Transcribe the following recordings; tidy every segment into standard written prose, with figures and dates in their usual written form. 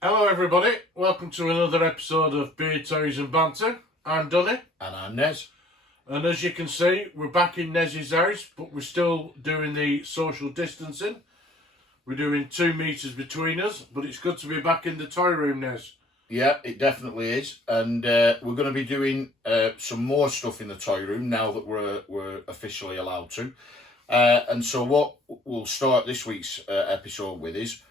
Hello everybody, welcome to another episode of Beer, Toys and Banter. I'm Dunny. And I'm Nez. And as you can see, we're back in Nez's house, but we're still doing the social distancing. We're doing 2 metres between us, but it's good to be back in the toy room, Nez. Yeah, it definitely is. And we're going to be doing some more stuff in the toy room now that we're officially allowed to. And so what we'll start this week's episode with is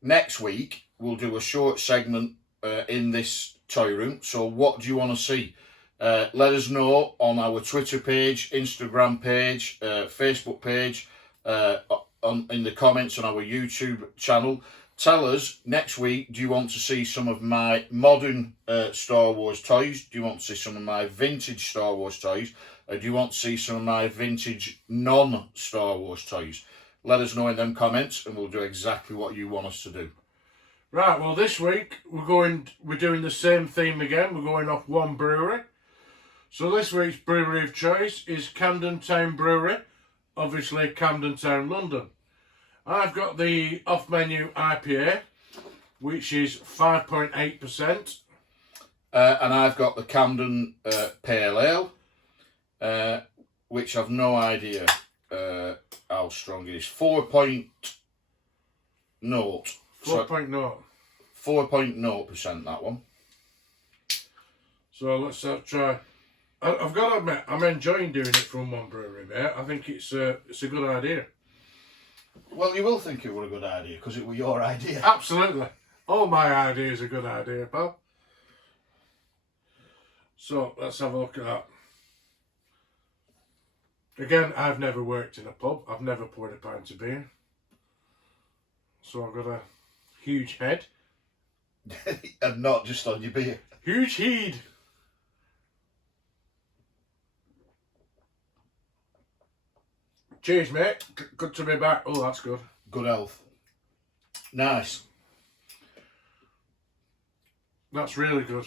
next week we'll do a short segment in this toy room. So what do you want to see? Let us know on our Twitter page, Instagram page, Facebook page, in the comments on our YouTube channel. Tell us next week, do you want to see some of my modern Star Wars toys? Do you want to see some of my vintage Star Wars toys? Or do you want to see some of my vintage non-Star Wars toys? Let us know in them comments and we'll do exactly what you want us to do. Right, well this week we're doing the same theme again. We're going off one brewery. So this week's brewery of choice is Camden Town Brewery, obviously Camden Town, London. I've got the off-menu IPA, which is 5.8%. And I've got the Camden Pale Ale, which I've no idea how strong it is. 4.0. 4.0. 4.0% that one. So let's try. I've got to admit, I'm enjoying doing it from one brewery, mate. I think it's a good idea. Well, you will think it were a good idea because it were your idea. Absolutely. All my ideas are a good idea, pal. So let's have a look at that. Again, I've never worked in a pub. I've never poured a pint of beer. So I've got a huge head. And not just on your beer. Huge heed. Cheers, mate. Good to be back. Oh, that's good. Good health. Nice. That's really good.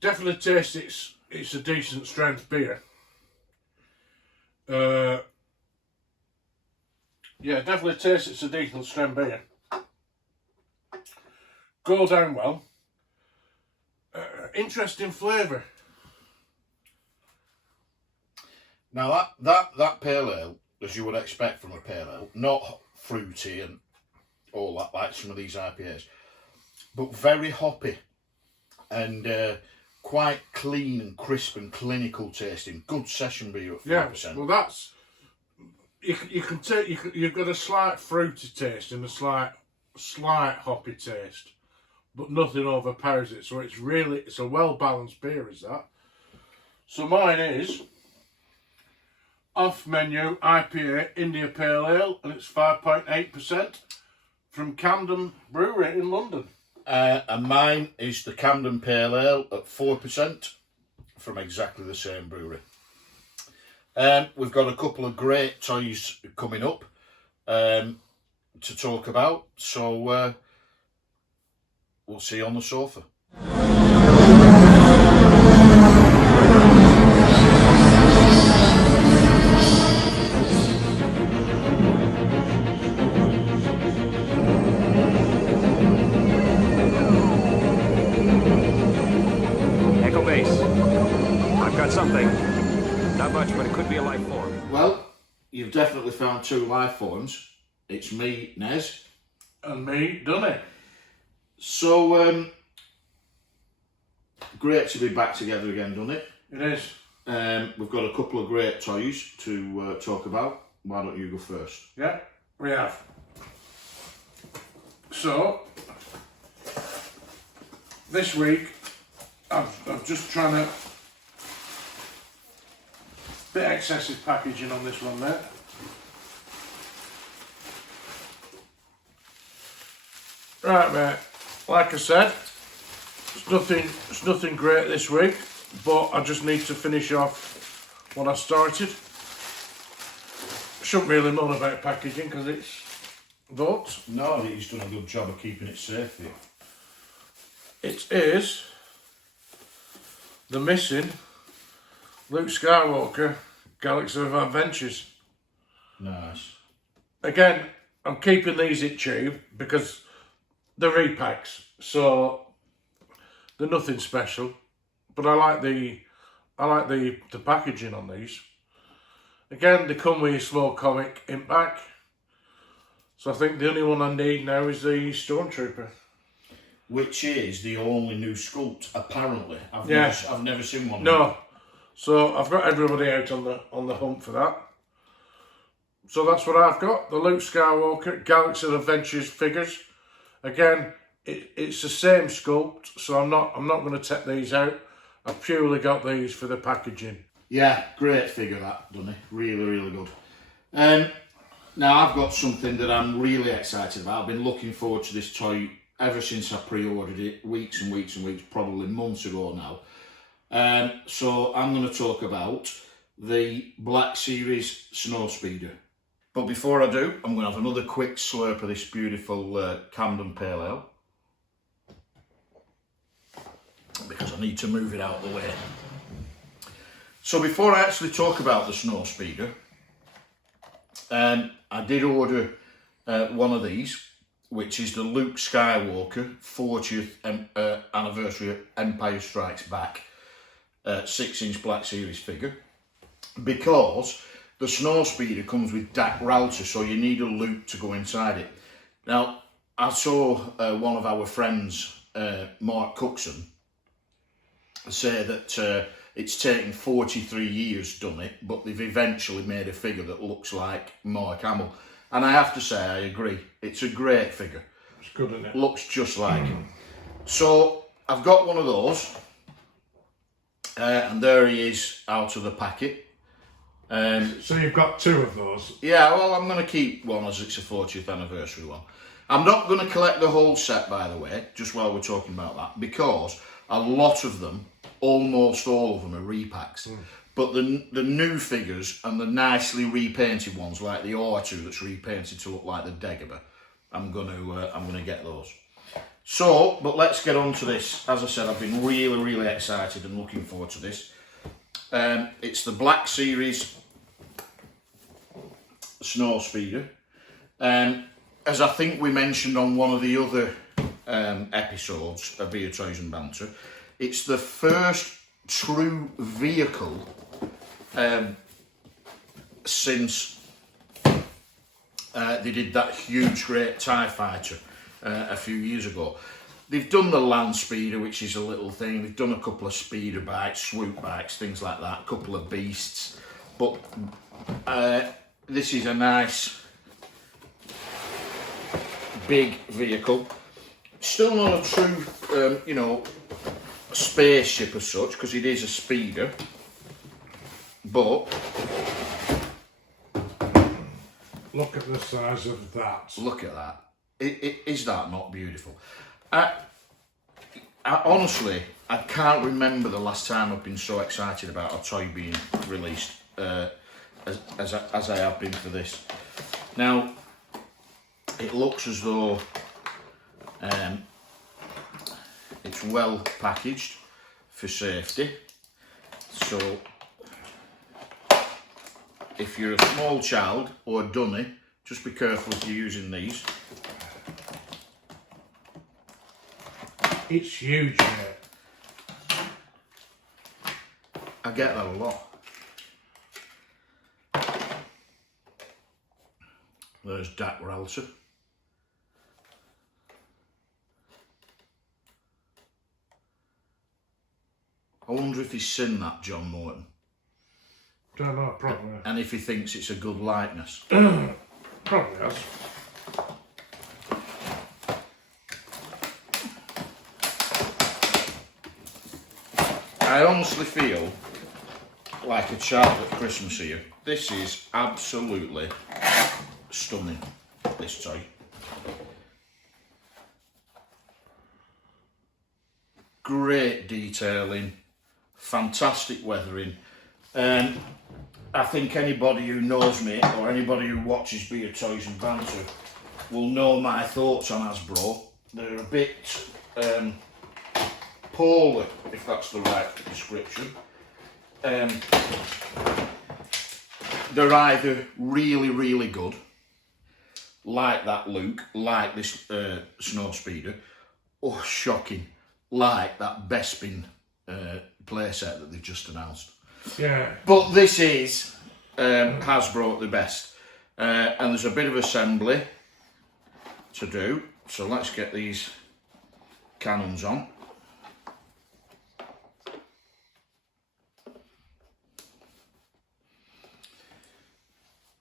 Definitely taste it's a decent strength beer. Yeah, definitely taste it's a decent strength beer. Go down well. Interesting flavour. Now that pale ale, as you would expect from a pale ale, not fruity and all that like some of these IPAs, but very hoppy and quite clean and crisp and clinical tasting. Good session beer at 4%. Yeah, well that's you can take you've got a slight fruity taste and a slight hoppy taste, but nothing overpowers it. So it's a well balanced beer, is that? So mine is off-menu IPA India Pale Ale, and it's 5.8% from Camden Brewery in London. And mine is the Camden Pale Ale at 4% from exactly the same brewery. We've got a couple of great toys coming up to talk about, so we'll see you on the sofa. Something. Not much, but it could be a life form. Well, you've definitely found 2 life forms. It's me, Nez. And me, Dunny. So, great to be back together again, Dunny. It is. We've got a couple of great toys to talk about. Why don't you go first? Yeah, we have. So, this week, I'm just trying to... Bit excessive packaging on this one, mate. Right, mate. Like I said, it's nothing great this week, but I just need to finish off what I started. Shouldn't really moan about packaging because it's votes. No, I think he's done a good job of keeping it safe here. It is the missing Luke Skywalker, Galaxy of Adventures. Nice. Again, I'm keeping these at tube because they're repacks, so they're nothing special. But I like the packaging on these. Again, they come with a small comic impact. So I think the only one I need now is the Stormtrooper. Which is the only new sculpt, apparently. I've never seen one. No. So I've got everybody out on the hunt for that. So that's what I've got. The Luke Skywalker Galaxy of Adventures figures. Again, it's the same sculpt, so I'm not going to take these out. I've purely got these for the packaging. Yeah, great figure that, doesn't it? Really, really good. Now I've got something that I'm really excited about. I've been looking forward to this toy ever since I pre-ordered it, weeks and weeks and weeks, probably months ago now. So I'm going to talk about the Black Series Snowspeeder. But before I do, I'm going to have another quick slurp of this beautiful Camden Pale Ale, because I need to move it out of the way. So before I actually talk about the Snowspeeder, I did order one of these, which is the Luke Skywalker 40th anniversary of Empire Strikes Back 6-inch Black Series figure, because the Snowspeeder comes with DAC router, so you need a loop to go inside it. Now, I saw one of our friends, Mark Cookson, say that it's taken 43 years done it, but they've eventually made a figure that looks like Mark Hamill. And I have to say, I agree. It's a great figure. It's good, isn't it? Looks just like him. So I've got one of those, and there he is out of the packet. So you've got two of those? Yeah, well, I'm going to keep one as it's a 40th anniversary one. I'm not going to collect the whole set, by the way, just while we're talking about that, because a lot of them, almost all of them, are repacks. But the new figures and the nicely repainted ones, like the R2 that's repainted to look like the Dagobah, I'm gonna get those. So, but let's get on to this. As I said, I've been really, really excited and looking forward to this. It's the Black Series Snowspeeder. As I think we mentioned on one of the other episodes of Beer Toys and Banter, it's the first true vehicle since they did that huge great TIE fighter a few years ago. They've done the Land Speeder, which is a little thing. They've done a couple of speeder bikes, swoop bikes, things like that, a couple of beasts. But this is a nice big vehicle. Still not a true, spaceship as such, because it is a speeder. But look at the size of that. Look at that. Is that not beautiful? I honestly, I can't remember the last time I've been so excited about a toy being released as I have been for this. Now, it looks as though it's well packaged for safety. So, if you're a small child or a dunny, just be careful if you're using these. It's huge, mate. I get that a lot. There's Dak Ralston. I wonder if he's seen that, John Morton. Don't know, probably. And if he thinks it's a good likeness. Probably has. I honestly feel like a child at Christmas here. This is absolutely stunning, this toy. Great detailing, fantastic weathering. I think anybody who knows me or anybody who watches Beer Toys and Banter will know my thoughts on Hasbro. They're a bit poorly, if that's the right description. They're either really, really good, like that Luke, like this Snowspeeder. Oh, shocking. Like that Bespin playset that they've just announced. Yeah. But this is Hasbro at the best. And there's a bit of assembly to do. So let's get these cannons on.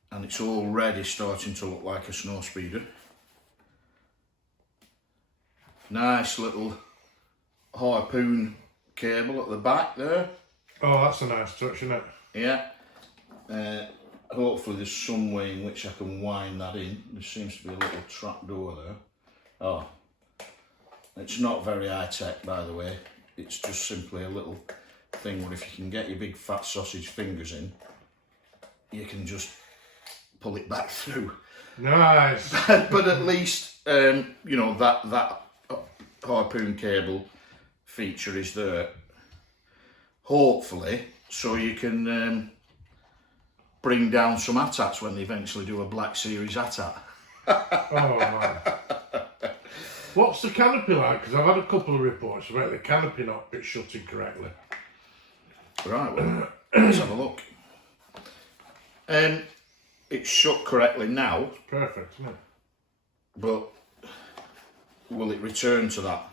And it's already starting to look like a Snowspeeder. Nice little harpoon cable at the back there. Oh, that's a nice touch, isn't it? Yeah. Hopefully there's some way in which I can wind that in. There seems to be a little trap door there. Oh, it's not very high tech, by the way. It's just simply a little thing where if you can get your big fat sausage fingers in, you can just pull it back through. Nice. But at least you know, that harpoon cable feature is there, hopefully, so you can bring down some ATATs when they eventually do a Black Series ATAT. Oh man. What's the canopy like? Because I've had a couple of reports about the canopy not shutting correctly. Right, well, let's have a look. It's shut correctly now. Perfect, isn't it? But will it return to that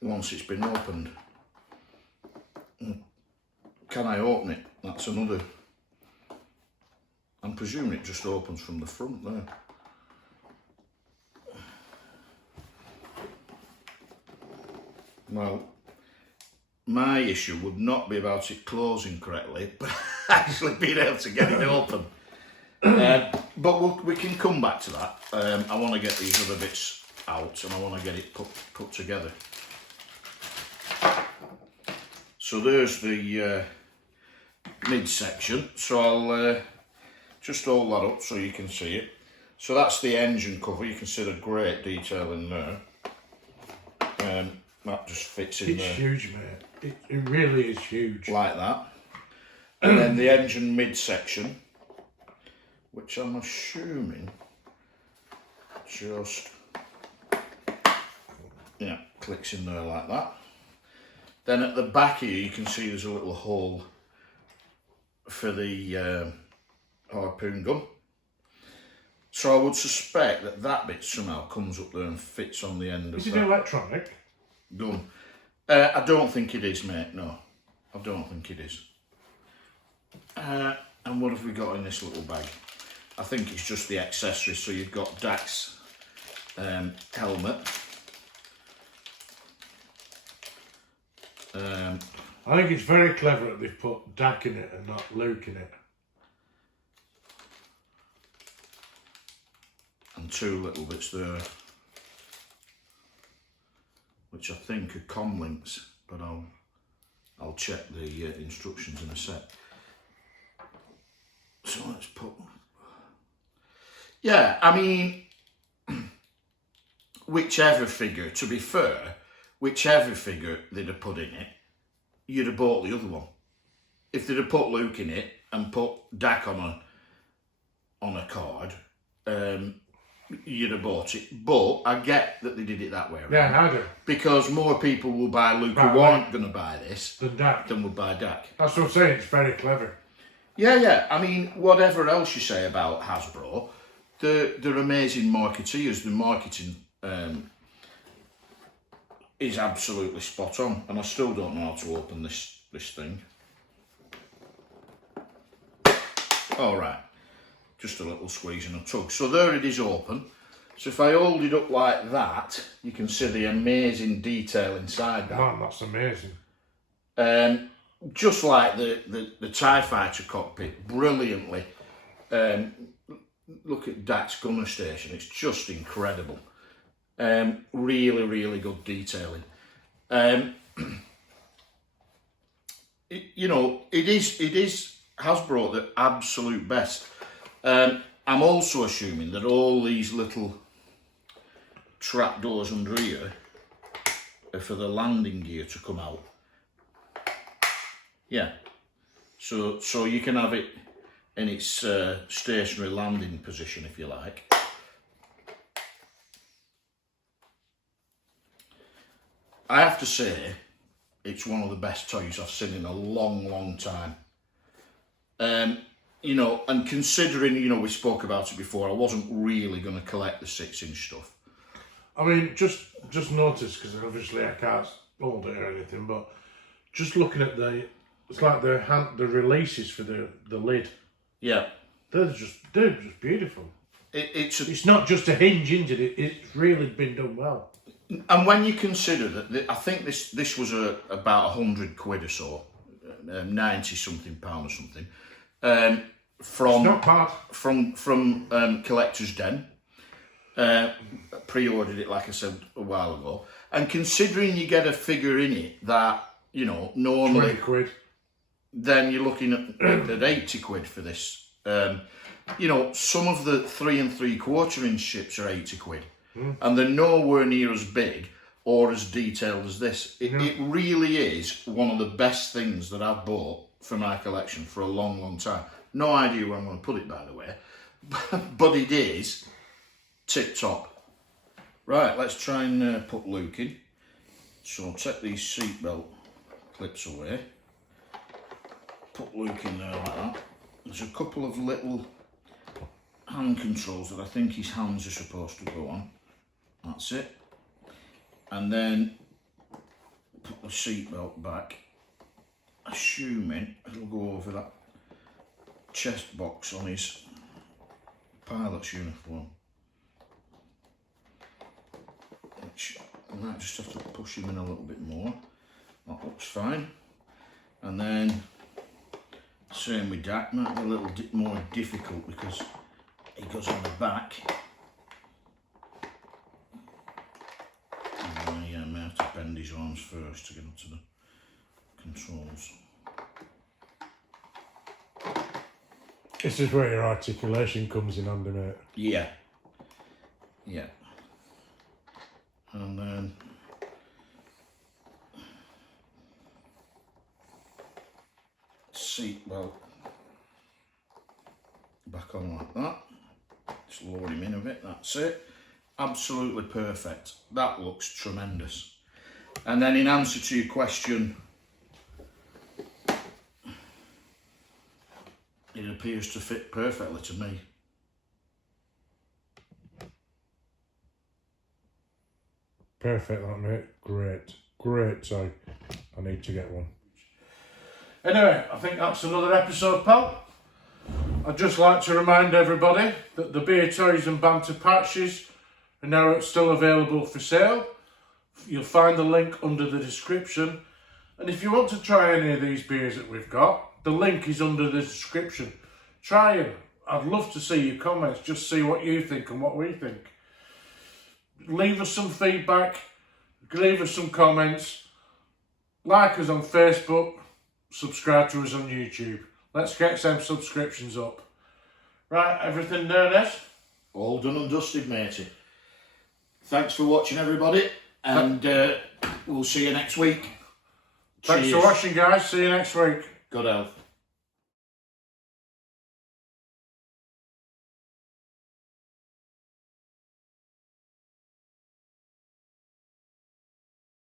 once it's been opened? Can I open it? That's another. I'm presuming it just opens from the front there. Well, my issue would not be about it closing correctly, but actually being able to get it open. But we can come back to that. I want to get these other bits out and I want to get it put together. So there's the midsection. So I'll just hold that up so you can see it. So that's the engine cover. You can see the great detail in there. That just fits in there. It's huge, mate. It really is huge. Like that. And then the engine midsection, which I'm assuming just, yeah, clicks in there like that. Then at the back here you can see there's a little hole for the harpoon gun. So I would suspect that that bit somehow comes up there and fits on the end of Is it that electronic? gun. I don't think it is, mate, no. I don't think it is. And what have we got in this little bag? I think it's just the accessories. So you've got Dak's helmet. I think it's very clever that they've put Dak in it and not Luke in it. And two little bits there, which I think are comm links, but I'll check the instructions in a sec. So let's put. Yeah, I mean, whichever figure, to be fair, whichever figure they'd have put in it, you'd have bought the other one. If they'd have put Luke in it and put Dak on a card, you'd have bought it. But I get that they did it that way around. Yeah, I do. Because more people will buy Luke who aren't going to buy this than would buy Dak. That's what I'm saying, it's very clever. Yeah. I mean, whatever else you say about Hasbro, they're amazing marketeers. The marketing is absolutely spot on, and I still don't know how to open this thing. All right, just a little squeeze and a tug. So there it is open. So if I hold it up like that, you can see the amazing detail inside that. Man, that's amazing. Just like the TIE Fighter cockpit, brilliantly. Look at Dak's gunner station, it's just incredible. Really, really good detailing. You know, it is Hasbro at the absolute best. I'm also assuming that all these little trapdoors under here are for the landing gear to come out. Yeah, so you can have it in its stationary landing position if you like. I have to say, it's one of the best toys I've seen in a long time. You know, and considering, you know, we spoke about it before, I wasn't really going to collect the 6-inch stuff. I mean, just notice, because obviously I can't hold it or anything, but just looking at it's like the releases for the lid. Yeah. They're just beautiful. It's not just a hinge into it. It's really been done well. And when you consider that, I think this was about £100 or so, 90 something pound or something. From it's not bad. From Collector's Den. Pre-ordered it, like I said, a while ago. And considering you get a figure in it that, you know, normally £20. Then you're looking at £80 for this. You know, some of the 3 3/4 inch ships are £80, and they're nowhere near as big or as detailed as this. It really is one of the best things that I've bought for my collection for a long time. No idea where I'm going to put it, by the way, but it is tip top. Right, let's try and put Luke in. So I'll take these seatbelt clips away. Put Luke in there like that. There's a couple of little hand controls that I think his hands are supposed to go on. That's it. And then put the seatbelt back, assuming it'll go over that chest box on his pilot's uniform. Which I might just have to push him in a little bit more. That looks fine. And then same with Dak, might be a little more difficult because he goes on the back. And I may have to bend his arms first to get up to the controls. This is where your articulation comes in handy, mate. Yeah. Yeah. And then seatbelt back on like that. Just lower him in a bit, that's it. Absolutely perfect. That looks tremendous. And then in answer to your question, it appears to fit perfectly to me. Perfect, that mate. Great toy. I need to get one. Anyway, I think that's another episode, pal. I'd just like to remind everybody that the beer toys and banter patches are now still available for sale. You'll find the link under the description. And if you want to try any of these beers that we've got, the link is under the description. Try them. I'd love to see your comments, just see what you think and what we think. Leave us some feedback, leave us some comments, like us on Facebook, subscribe to us on YouTube. Let's get some subscriptions up. Right, everything there, Ness? All done and dusted, matey. Thanks for watching, everybody, and we'll see you next week. Thanks Cheers. for watching, guys. See you next week. Good health.